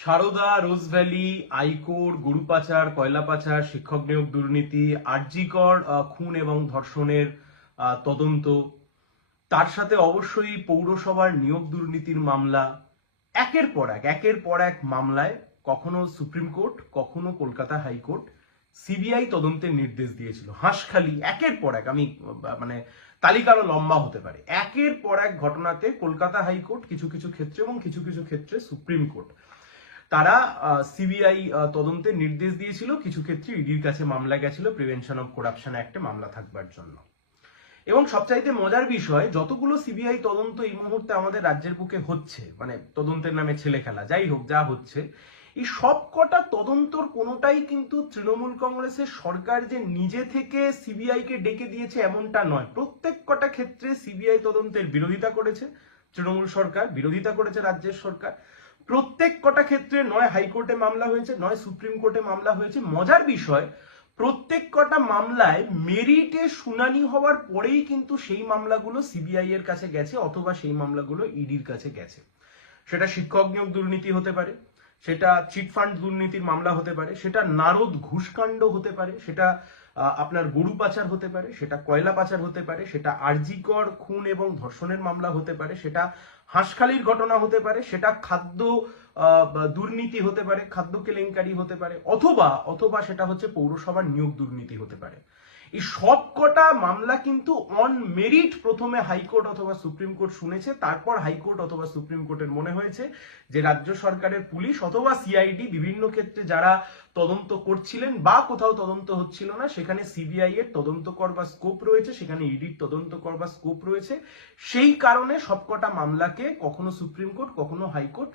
Sarada Rose Valley আইকোর, গরু পাচার, কয়লা পাচার, শিক্ষক নিয়োগ দুর্নীতি, আরজিকর খুন এবং ধর্ষণের তদন্ত। তার সাথে অবশ্যই পৌরসভার নিয়োগ দুর্নীতির মামলা। একের পর এক, একের পর এক মামলায় কখনো সুপ্রিম কোর্ট, কখনো কলকাতা হাইকোর্ট সিবিআই তদন্তের নির্দেশ দিয়েছিল। হাঁসখালি, একের পর এক, আমি মানে তালিকা আরও লম্বা হতে পারে। একের পর এক ঘটনাতে কলকাতা হাইকোর্ট কিছু কিছু ক্ষেত্রে এবং কিছু কিছু ক্ষেত্রে সুপ্রিম কোর্ট তারা সিবিআই তদন্তের নির্দেশ দিয়েছিল, কিছু ক্ষেত্রে ইডির কাছে মামলা গেছিল প্রিভেনশন অফ করাপশন অ্যাক্টে মামলা থাকবার জন্য। এবং সবচাইতে মজার বিষয়, যতগুলো সিবিআই তদন্ত এই মুহূর্তে আমাদের রাজ্যের বুকে হচ্ছে মানে তদন্তের নামে ছেলে খেলা যাই হোক, যা হচ্ছে, এই সব কটা তদন্তর কোনোটাই কিন্তু তৃণমূল কংগ্রেসের সরকার যে নিজে থেকে সিবিআই কে ডেকে দিয়েছে এমনটা নয়। প্রত্যেক কটা ক্ষেত্রে সিবিআই তদন্তের বিরোধিতা করেছে তৃণমূল সরকার, বিরোধিতা করেছে রাজ্যের সরকার। প্রত্যেক কটা ক্ষেত্রে নয় হাইকোর্টে মামলা হয়েছে, নয় সুপ্রিম কোর্টে মামলা হয়েছে। মজার বিষয়, প্রত্যেক কটা মামলায় মেরিটে শুনানি হওয়ার পরেই কিন্তু সেই মামলাগুলো সিবিআই এর কাছে গেছে অথবা সেই মামলাগুলো ইডির কাছে গেছে। সেটা শিক্ষক নিয়োগ দুর্নীতি হতে পারে, সেটা চিটফান্ড দুর্নীতির মামলা হতে পারে, সেটা নারদ ঘুষকাণ্ড হতে পারে, সেটা আপনার গরু পাচার হতে পারে, সেটা কয়লা পাচার হতে পারে, সেটা আরজিকর খুন এবং ধর্ষণের মামলা হতে পারে, সেটা হাঁসখালির ঘটনা হতে পারে, সেটা খাদ্য দুর্নীতি হতে পারে, খাদ্য কেলেঙ্কারি হতে পারে, অথবা অথবা সেটা হচ্ছে পৌরসভার নিয়োগ দুর্নীতি হতে পারে। এই সব কটা মামলা কিন্তু অন মেরিট প্রথমে হাইকোর্ট অথবা সুপ্রিম কোর্ট শুনেছে, তারপর হাইকোর্ট অথবা সুপ্রিম কোর্টের মনে হয়েছে যে রাজ্য সরকারের পুলিশ অথবা সিআইডি বিভিন্ন ক্ষেত্রে যারা তদন্ত করছিলেন বা কোথাও তদন্ত হচ্ছিল না, সেখানে সিবিআই এর তদন্ত করবার স্কোপ রয়েছে, সেখানে ইডির তদন্ত করবার স্কোপ রয়েছে। সেই কারণে সবকটা মামলাকে কখনো সুপ্রিম কোর্ট, কখনো হাইকোর্ট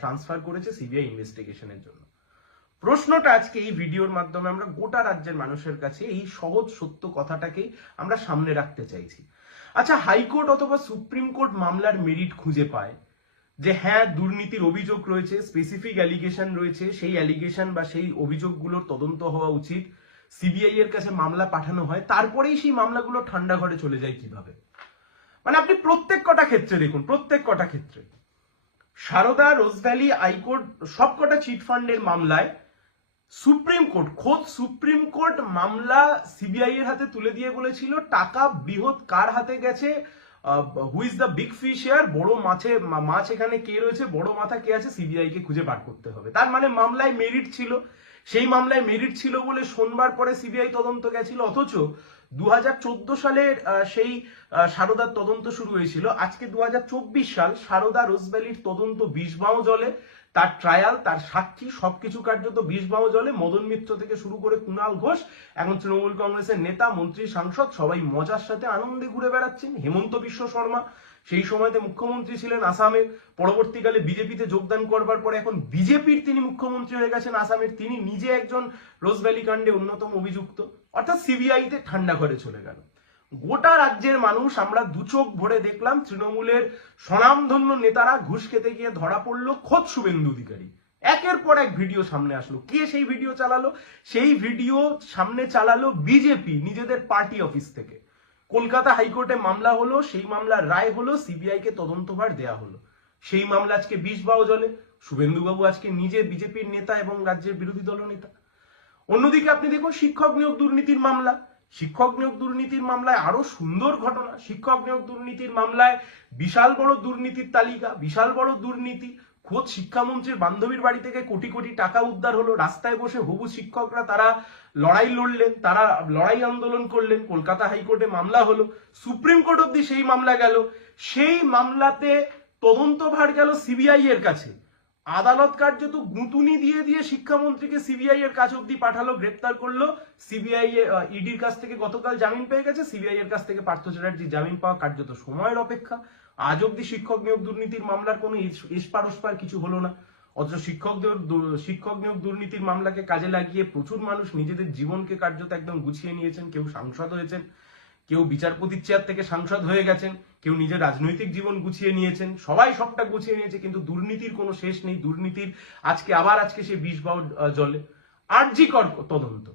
ট্রান্সফার করেছে সিবিআই ইনভেস্টিগেশনের জন্য। প্রশ্নটা আজকে এই ভিডিওর মাধ্যমে আমরা গোটা রাজ্যের মানুষের কাছে এই সহজ সত্য কথাটাকেই আমরা সামনে রাখতে চাইছি। আচ্ছা হাইকোর্ট অথবা সুপ্রিম কোর্ট মামলার মেরিট খুঁজে পায় যে হ্যাঁ দুর্নীতির অভিযোগ রয়েছে স্পেসিফিক অ্যালিগেশন রয়েছে, সেই অ্যালিগেশন বা সেই অভিযোগগুলোর তদন্ত হওয়া উচিত সিবিআই এর কাছে মামলা পাঠানো হয়, তারপরেই সেই মামলাগুলো ঠান্ডা ঘরে চলে যায় কীভাবে? মানে আপনি প্রত্যেক কটা ক্ষেত্রে দেখুন, প্রত্যেক কটা ক্ষেত্রে। সারদা, রোজভ্যালি, হাইকোর্ট সবকটা চিটফান্ডের মামলায় সুপ্রিম কোর্ট, খোদ সুপ্রিম কোর্ট মামলা সিবিআই এর হাতে তুলে দিয়ে বলেছিল, টাকা বৃহৎ কার হাতে গেছে? Who is the big fish here বড় মাছে মাছ এখানে কে রয়েছে? বড় মাথা কে আছে? সিবিআই কে খুঁজে বার করতে হবে। তার মানে মামলায় মেরিট ছিল। সেই মামলায় মেরিট ছিল বলে সোমবার পরে সিবিআই তদন্ত গেছিল। অথচ দু সালের সেই সারদার তদন্ত শুরু হয়েছিল। আজকে দু হাজার চব্বিশ সাল সারদা রোজভ্যালির তদন্ত বিষ বাও জলে তার ট্রায়াল তার সাক্ষী, সবকিছু কার্যত বিষ বাও জলে মদন মিত্র থেকে শুরু করে কুণাল ঘোষ, এখন তৃণমূল কংগ্রেসের নেতা, মন্ত্রী, সাংসদ, সবাই মজার সাথে আনন্দে ঘুরে বেড়াচ্ছেন। হেমন্ত বিশ্ব শর্মা, সেই সময়তে মুখ্যমন্ত্রী ছিলেন আসামের পরবর্তীকালে বিজেপিতে যোগদান করবার পরে এখন বিজেপির তিনি মুখ্যমন্ত্রী হয়ে গেছেন আসামের। তিনি নিজে একজন রোজভ্যালি কাণ্ডে অন্যতম অভিযুক্ত। অর্থাৎ সিবিআইতে ঠান্ডা ঘরে চলে গেল। গোটা রাজ্যের মানুষ আমরা দুচোখ ভরে দেখলাম তৃণমূলের স্বনামধন্য নেতারা ঘুষ খেতে গিয়ে ধরা পড়ল খোদ শুভেন্দু অধিকারী। একের পর এক ভিডিও সামনে আসলো। কে সেই ভিডিও চালালো? সেই ভিডিও সামনে চালালো বিজেপি, নিজেদের পার্টি অফিস থেকে। কলকাতা হাইকোর্টে মামলা হলো, সেই মামলার রায় হলো, সিবিআই কে তদন্তভার দেয়া হলো। সেই মামলা আজকে বিষ বাও জলে। শুভেন্দুবাবু আজকে নিজে বিজেপির নেতা এবং রাজ্যের বিরোধী দল নেতা অন্যদিকে আপনি দেখুন শিক্ষক নিয়োগ দুর্নীতির মামলা। শিক্ষক নিয়োগ দুর্নীতির মামলায় আরও সুন্দর ঘটনা। শিক্ষক নিয়োগ দুর্নীতির মামলায় বিশাল বড় দুর্নীতির তালিকা, বিশাল বড় দুর্নীতি। খোদ শিক্ষামন্ত্রীর বান্ধবীর বাড়ি থেকে কোটি কোটি টাকা উদ্ধার হলো। রাস্তায় বসে হবু শিক্ষকরা তারা লড়াই লড়লেন, তারা লড়াই আন্দোলন করলেন, কলকাতা হাইকোর্টে মামলা হলো। সুপ্রিম কোর্ট অব্দি সেই মামলা গেল। সেই মামলাতে তদন্তভার গেল সিবিআই এর কাছে। আদালত কার্যত গুঁতুনি দিয়ে দিয়ে শিক্ষামন্ত্রীকে সিবিআই এর কাছে অব্দি পাঠালো, গ্রেপ্তার করল। সিবিআই ইডির কাছ থেকে গতকাল জামিন পেয়ে গেছে। সিবিআই এর কাছ থেকে পার্থ চ্যাটার্জি জামিন পাওয়া কার্যত সময়ের অপেক্ষা। আজ অব্দি শিক্ষক নিয়োগ দুর্নীতির মামলার কোনো ইস- এসপার কিছু হলো না। অথচ শিক্ষকদের শিক্ষক নিয়োগ দুর্নীতির মামলাকে কাজে লাগিয়ে প্রচুর মানুষ নিজেদের জীবনকে কার্যত একদম গুছিয়ে নিয়েছেন, কেউ সাংসদ হয়েছেন। কেউ বিচারপতির চেয়ার থেকে সাংসদ হয়ে গেছেন কেউ নিজের রাজনৈতিক জীবন গুছিয়ে নিয়েছেন সবাই সবটা গুছিয়ে নিয়েছে কিন্তু দুর্নীতির কোনো শেষ নেই। দুর্নীতির আজকে আবার আজকে সে বিষ আহ, জলে। আরজি কর তদন্ত।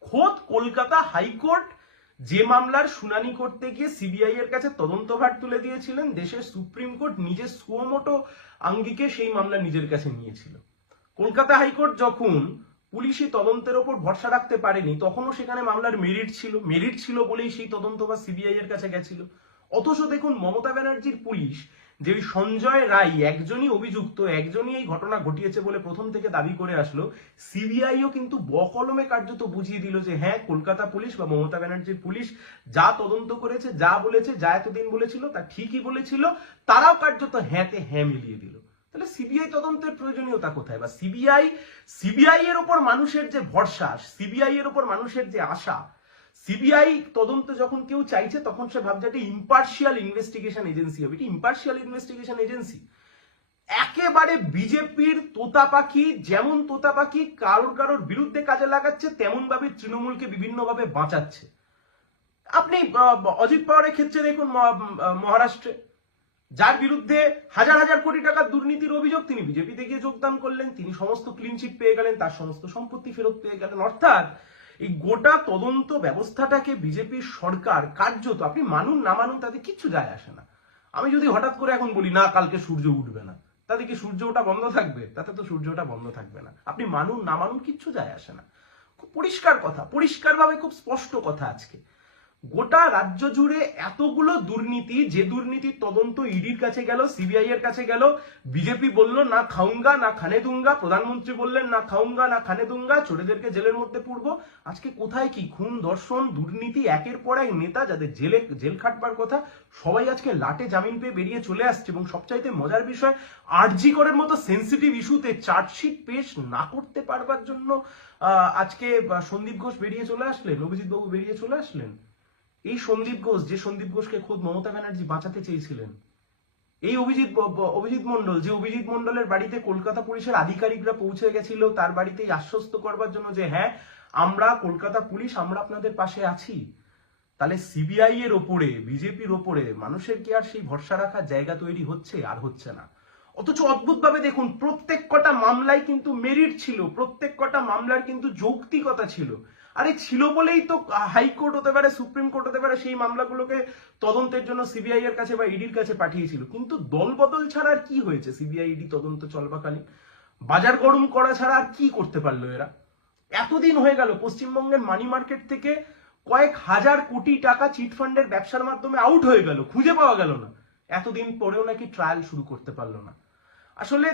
খোদ কলকাতা হাইকোর্ট যে মামলার শুনানি করতে গিয়ে সিবিআই এর কাছে তদন্তভার তুলে দিয়েছিলেন দেশের সুপ্রিম কোর্ট নিজের সুমোটো আঙ্গিকে সেই মামলা নিজের কাছে নিয়েছিল। কলকাতা হাইকোর্ট যখন পুলিশি তদন্তের ওপর ভরসা রাখতে পারেনি। তখনও সেখানে মামলার মেরিট ছিল মেরিট ছিল বলেই সেই তদন্ত বা সিবিআই এর কাছে গেছিল। অথচ দেখুন, মমতা ব্যানার্জির পুলিশ যে সঞ্জয় রায়, একজনই অভিযুক্ত, একজনই এই ঘটনা ঘটিয়েছে বলে প্রথম থেকে দাবি করে আসলো সিবিআইও কিন্তু বকলমে কার্যত বুঝিয়ে দিল যে হ্যাঁ কলকাতা পুলিশ বা মমতা ব্যানার্জির পুলিশ যা তদন্ত করেছে, যা বলেছে, যা এতদিন বলেছিল, তা ঠিকই বলেছিল, তারাও কার্যত হ্যাঁতে হ্যাঁ মিলিয়ে দিল। তাহলে সিবিআই তদন্তের প্রয়োজনীয়তা কোথায়? বা সিবিআই সিবিআই এর উপর মানুষের যে ভরসা সিবিআই এর উপর মানুষের যে আশা সিবিআই তদন্ত যখন কেউ চাইছে, তখন সে ভাবছে এটা ইম্পার্শিয়াল ইনভেস্টিগেশন এজেন্সি হবে। এটা ইম্পার্শিয়াল ইনভেস্টিগেশন এজেন্সি একেবারে বিজেপির তোতা পাখি যেমন তোতা পাখি কারোর কারোর বিরুদ্ধে কাজে লাগাচ্ছে তেমন ভাবে তৃণমূলকে বিভিন্নভাবে বাঁচাচ্ছে। আপনি অজিত পাওয়ারের ক্ষেত্রে দেখুন মহারাষ্ট্রে যার বিরুদ্ধে হাজার হাজার কোটি টাকার দুর্নীতির অভিযোগ তিনি বিজেপিতে গিয়ে যোগদান করলেন, তিনি সমস্ত ক্লিন চিট পেয়ে গেলেন, তার সমস্ত সম্পত্তি ফেরত পেয়ে গেলেন। অর্থাৎ এই গোটা তদন্ত ব্যবস্থাটাকে বিজেপির সরকার কার্যত, আপনি মানুন না মানুন, তাতে কিচ্ছু যায় আসে না। আমি যদি হঠাৎ করে এখন বলি, না, কালকে সূর্য উঠবে না। তাতে কি সূর্য ওটা বন্ধ থাকবে? তাতে তো সূর্য ওটা বন্ধ থাকবে না। আপনি মানুন না মানুন, কিচ্ছু যায় আসে না। খুব পরিষ্কার কথা, পরিষ্কারভাবে খুব স্পষ্ট কথা আজকে। গোটা রাজ্য জুড়ে এতগুলো দুর্নীতি, যে দুর্নীতির তদন্ত ইডির কাছে গেল, সিবিআই এর কাছে গেল, বিজেপি বলল, না খাউঙ্গা, না খানে দুঙ্গা, প্রধানমন্ত্রী বললেন, না খাউঙ্গা, না খানে দুঙ্গা, চোরেদেরকে জেলের মধ্যে পূর্ব আজকে কোথায় কি খুন দর্শন দুর্নীতি, একের পর এক নেতা যাদের জেলে, জেল খাটবার কথা, সবাই আজকে লাটে জামিন পেয়ে বেরিয়ে চলে আসছে এবং সবচাইতে মজার বিষয়, আরজি করের মতো সেন্সিটিভ ইস্যুতে চার্জশিট পেশ না করতে পারবার জন্য আজকে সন্দীপ ঘোষ বেরিয়ে চলে আসলেন, অভিজিৎ বাবু বেরিয়ে চলে আসলেন। এই সন্দীপ ঘোষ, যে সন্দীপ ঘোষকে খোদ মমতা ব্যানার্জি বাঁচাতে চেয়েছিলেন, এই অভিজিৎ অভিজিৎ মন্ডল যে অভিজিৎ মন্ডলের বাড়িতে কলকাতা পুলিশের আধিকারিকরা পৌঁছে গেছিল, তার বাড়িতেই আশ্বস্ত করবার জন্য যে হ্যাঁ আমরা কলকাতা পুলিশ, আমরা আপনাদের পাশে আছি। তাহলে সিবিআই এর ওপরে, বিজেপির ওপরে মানুষের কি আর সেই ভরসা রাখার জায়গা তৈরি হচ্ছে আর হচ্ছে না? অথচ অদ্ভুতভাবে দেখুন, প্রত্যেক কটা মামলায় কিন্তু মেরিট ছিল, প্রত্যেক কটা মামলার কিন্তু যৌক্তিকতা ছিল। আরে ছিল বলেই তো হাইকোর্ট হতে পারে সুপ্রিম কোর্ট হতে পারে, সেই মামলাগুলোকে তদন্তের জন্য সিবিআই এর কাছে বা ইডির কাছে পাঠিয়েছিল। কিন্তু দল বদল ছাড়া আর কি হয়েছে? সিবিআই ইডি তদন্ত চলবাকালীন। বাজার গরম করা ছাড়া আর কি করতে পারল এরা? এতদিন হয়ে গেল, পশ্চিমবঙ্গের মানি মার্কেট থেকে কয়েক হাজার কোটি টাকা চিট ফান্ডের ব্যবসার মাধ্যমে আউট হয়ে গেল, খুঁজে পাওয়া গেল না। এতদিন পরেও নাকি ট্রায়াল শুরু করতে পারল না। আসলে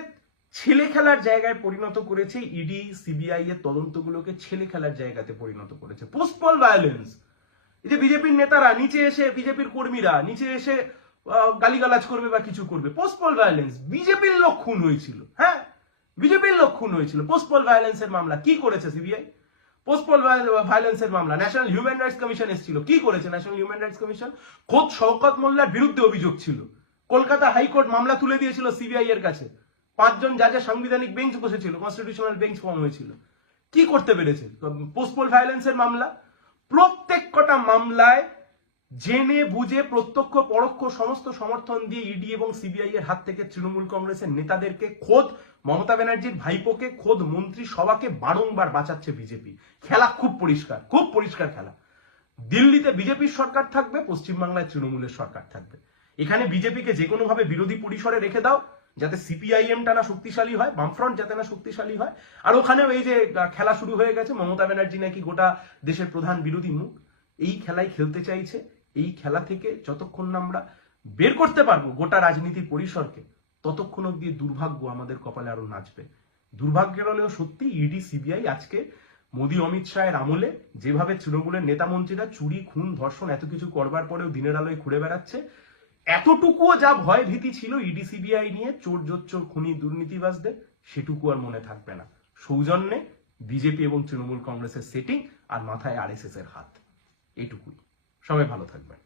ছেলে খেলার জায়গায় পরিণত করেছে ইডি সিবিআই এর তদন্তগুলোকে ছেলে খেলার জায়গাতে পরিণত করেছে। পোস্টপল ভায়োলেন্স এই যে বিজেপির নেতারা নিচে এসে, বিজেপির কর্মীরা নিচে এসে গালিগালাজ করবে বা কিছু করবে পোস্টপল ভায়োলেন্স বিজেপির লোক খুন হয়েছিল হ্যাঁ? বিজেপির লোক খুন হয়েছিল। পোস্টপল ভায়োলেন্সের মামলা কি করেছে সিবিআই পোস্টপল ভায়োলেন্সের মামলা। ন্যাশনাল হিউম্যান রাইটস কমিশন এসেছিল। কি করেছে ন্যাশনাল হিউম্যান রাইটস কমিশন খোদ শওকত মোল্লার বিরুদ্ধে অভিযোগ ছিল। কলকাতা হাইকোর্ট মামলা তুলে দিয়েছিল সিবিআই এর কাছে। পাঁচজন জাজের সাংবিধানিক বেঞ্চ বসেছিল কনস্টিটিউশনাল বেঞ্চ ফর্ম হয়েছিল। কি করতে পেরেছে? পোস্টপল ভায়োলেন্সের মামলা। প্রত্যেক কটা মামলায় জেনে বুঝে প্রত্যক্ষ, পরোক্ষ সমস্ত সমর্থন দিয়ে ইডি এবং সিবিআই এর হাত থেকে তৃণমূল কংগ্রেসের নেতাদেরকে খোদ মমতা ব্যানার্জির ভাইপোকে, খোদ মন্ত্রী সভাকে বারংবার বাঁচাচ্ছে বিজেপি। খেলা খুব পরিষ্কার খুব পরিষ্কার খেলা। দিল্লিতে বিজেপির সরকার থাকবে, পশ্চিমবাংলায় তৃণমূলের সরকার থাকবে। এখানে বিজেপিকে যে কোনো ভাবে বিরোধী পরিসরে রেখে দাও। যাতে সিপিআইএম টা না শক্তিশালী হয়, বামফ্রন্ট যাতে না শক্তিশালী হয়। আর ওখানেও এই যে খেলা শুরু হয়ে গেছে, মমতা ব্যানার্জি নাকি গোটা দেশের প্রধান বিরোধী মুখ। এই খেলাই খেলতে চাইছে, এই খেলা থেকে যতক্ষণ না আমরা বের করতে পারব গোটা রাজনীতির পরিসরকে, ততক্ষণ অব্দি দুর্ভাগ্য আমাদের কপালে আরও নাচবে। দুর্ভাগ্যের হলেও সত্যি ইডি সিবিআই আজকে মোদী, অমিত শাহের আমলে যেভাবে তৃণমূলের নেতা মন্ত্রীরা চুরি, খুন, ধর্ষণ এত কিছু করবার পরেও দিনের আলোয় ঘুরে বেড়াচ্ছে এতটুকুও যা ভয় ভীতি ছিল ইডি সিবিআই নিয়ে, চোর জোচ্চোর খুনি দুর্নীতিবাজদের, সেটুকু আর মনে থাকবে না। সৌজন্যে বিজেপি এবং তৃণমূল কংগ্রেসের সেটিং আর মাথায় আরএসএস এর হাত। এটুকুই। সবাই ভালো থাকবেন।